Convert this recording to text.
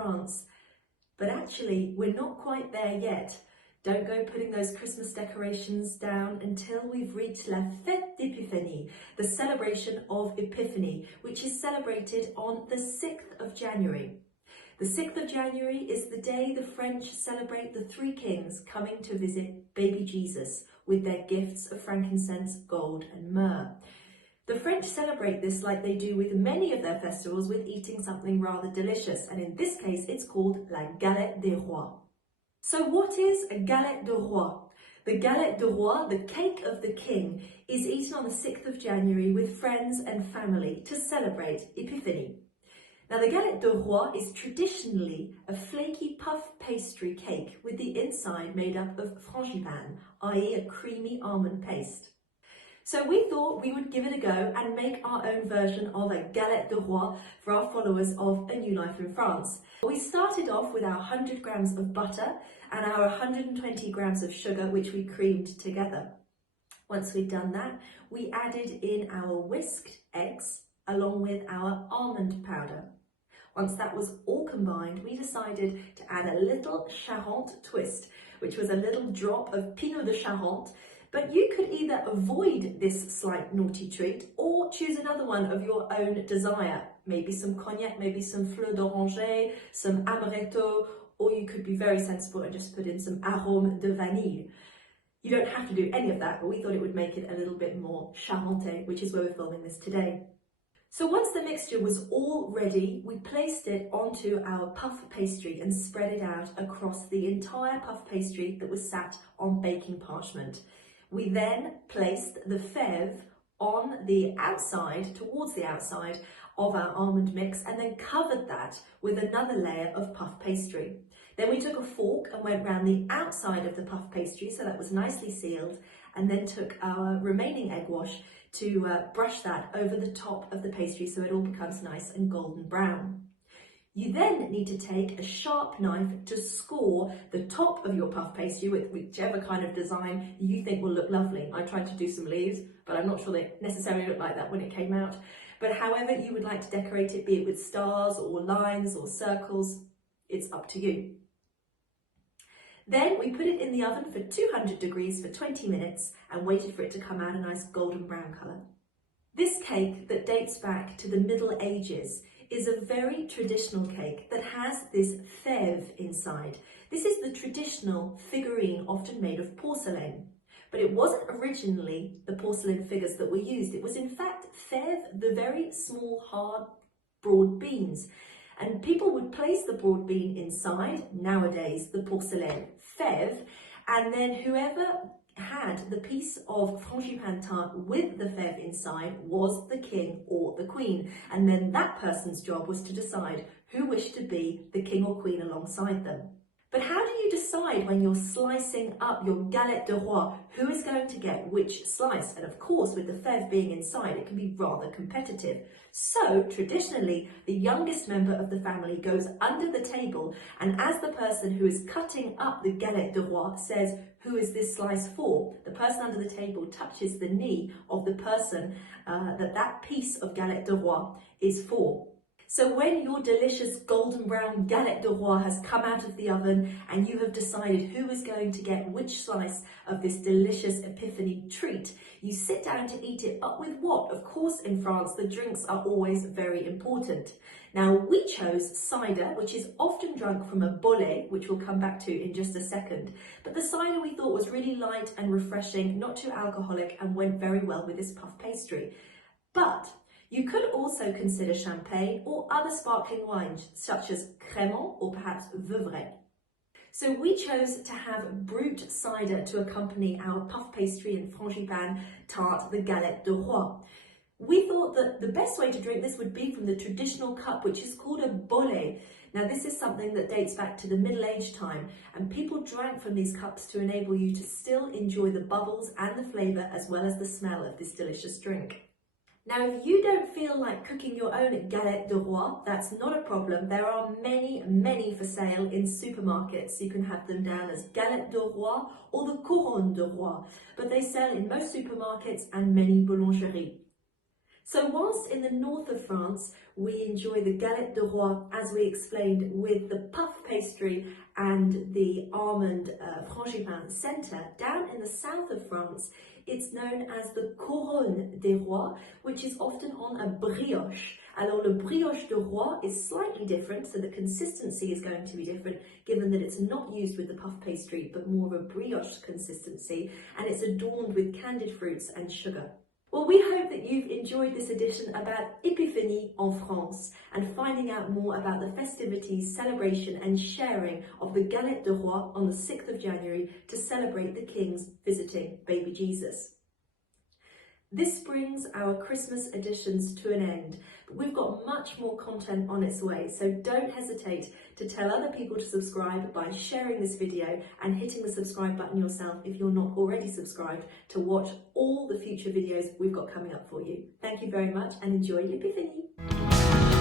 France. But actually, we're not quite there yet. Don't go putting those Christmas decorations down until we've reached la fête d'Epiphany, the celebration of Epiphany, which is celebrated on the 6th of January. The 6th of January is the day the French celebrate the three kings coming to visit baby Jesus with their gifts of frankincense, gold and myrrh. The French celebrate this like they do with many of their festivals, with eating something rather delicious, and in this case it's called la Galette des Rois. So what is a Galette de Roi? The Galette de Roi, the cake of the king, is eaten on the 6th of January with friends and family to celebrate Epiphany. Now the Galette de Roi is traditionally a flaky puff pastry cake with the inside made up of frangipane, i.e. a creamy almond paste. So we thought we would give it a go and make our own version of a Galette de Roi for our followers of A New Life in France. We started off with our 100 grams of butter and our 120 grams of sugar, which we creamed together. Once we'd done that, we added in our whisked eggs along with our almond powder. Once that was all combined, we decided to add a little Charente twist, which was a little drop of Pinot de Charente. But you could either avoid this slight naughty treat or choose another one of your own desire. Maybe some cognac, maybe some fleur d'oranger, some amaretto, or you could be very sensible and just put in some arôme de vanille. You don't have to do any of that, but we thought it would make it a little bit more Charente, which is where we're filming this today. So once the mixture was all ready, we placed it onto our puff pastry and spread it out across the entire puff pastry that was sat on baking parchment. We then placed the fève on the outside, towards the outside of our almond mix, and then covered that with another layer of puff pastry. Then we took a fork and went round the outside of the puff pastry so that was nicely sealed, and then took our remaining egg wash to brush that over the top of the pastry so it all becomes nice and golden brown. You then need to take a sharp knife to score the top of your puff pastry with whichever kind of design you think will look lovely. I tried to do some leaves, but I'm not sure they necessarily look like that when it came out. But however you would like to decorate it, be it with stars or lines or circles, it's up to you. Then we put it in the oven for 200 degrees for 20 minutes and waited for it to come out a nice golden brown colour. This cake that dates back to the Middle Ages is a very traditional cake that has this fève inside. This is the traditional figurine often made of porcelain, but it wasn't originally the porcelain figures that were used. It was in fact fève, the very small, hard, broad beans. And people would place the broad bean inside, nowadays the porcelain fève, and then whoever had the piece of frangipane tart with the fève inside was the king or the queen, and then that person's job was to decide who wished to be the king or queen alongside them. But how do you decide when you're slicing up your Galette de Roi who is going to get which slice? And of course, with the fève being inside, it can be rather competitive. So traditionally, the youngest member of the family goes under the table, and as the person who is cutting up the Galette de Roi says, "Who is this slice for?" the person under the table touches the knee of the person that piece of Galette de Roi is for. So when your delicious golden brown Galette de Roi has come out of the oven and you have decided who is going to get which slice of this delicious Epiphany treat, you sit down to eat it up with what? Of course, in France, the drinks are always very important. Now, we chose cider, which is often drunk from a bolet, which we'll come back to in just a second. But the cider we thought was really light and refreshing, not too alcoholic, and went very well with this puff pastry. But you could also consider champagne or other sparkling wines, such as crémant or perhaps veuvret. So we chose to have brut cider to accompany our puff pastry and frangipane tart, the Galette de Roi. We thought that the best way to drink this would be from the traditional cup, which is called a bolet. Now, this is something that dates back to the Middle Age time, and people drank from these cups to enable you to still enjoy the bubbles and the flavour as well as the smell of this delicious drink. Now, if you don't feel like cooking your own Galette de Roi, that's not a problem. There are many for sale in supermarkets. You can have them down as Galette de Roi or the Couronne de Roi, but they sell in most supermarkets and many boulangeries. So whilst in the north of France, we enjoy the Galette de Rois, as we explained, with the puff pastry and the almond frangipane centre, down in the south of France, it's known as the couronne des rois, which is often on a brioche. Alors le brioche de roi is slightly different, so the consistency is going to be different, given that it's not used with the puff pastry, but more of a brioche consistency, and it's adorned with candied fruits and sugar. Well, we hope that you've enjoyed this edition about Epiphany en France and finding out more about the festivities, celebration and sharing of the Galette de Rois on the 6th of January to celebrate the King's visiting baby Jesus. This brings our Christmas editions to an end, but we've got much more content on its way, so don't hesitate to tell other people to subscribe by sharing this video and hitting the subscribe button yourself if you're not already subscribed to watch all the future videos we've got coming up for you. Thank you very much and enjoy Epiphany!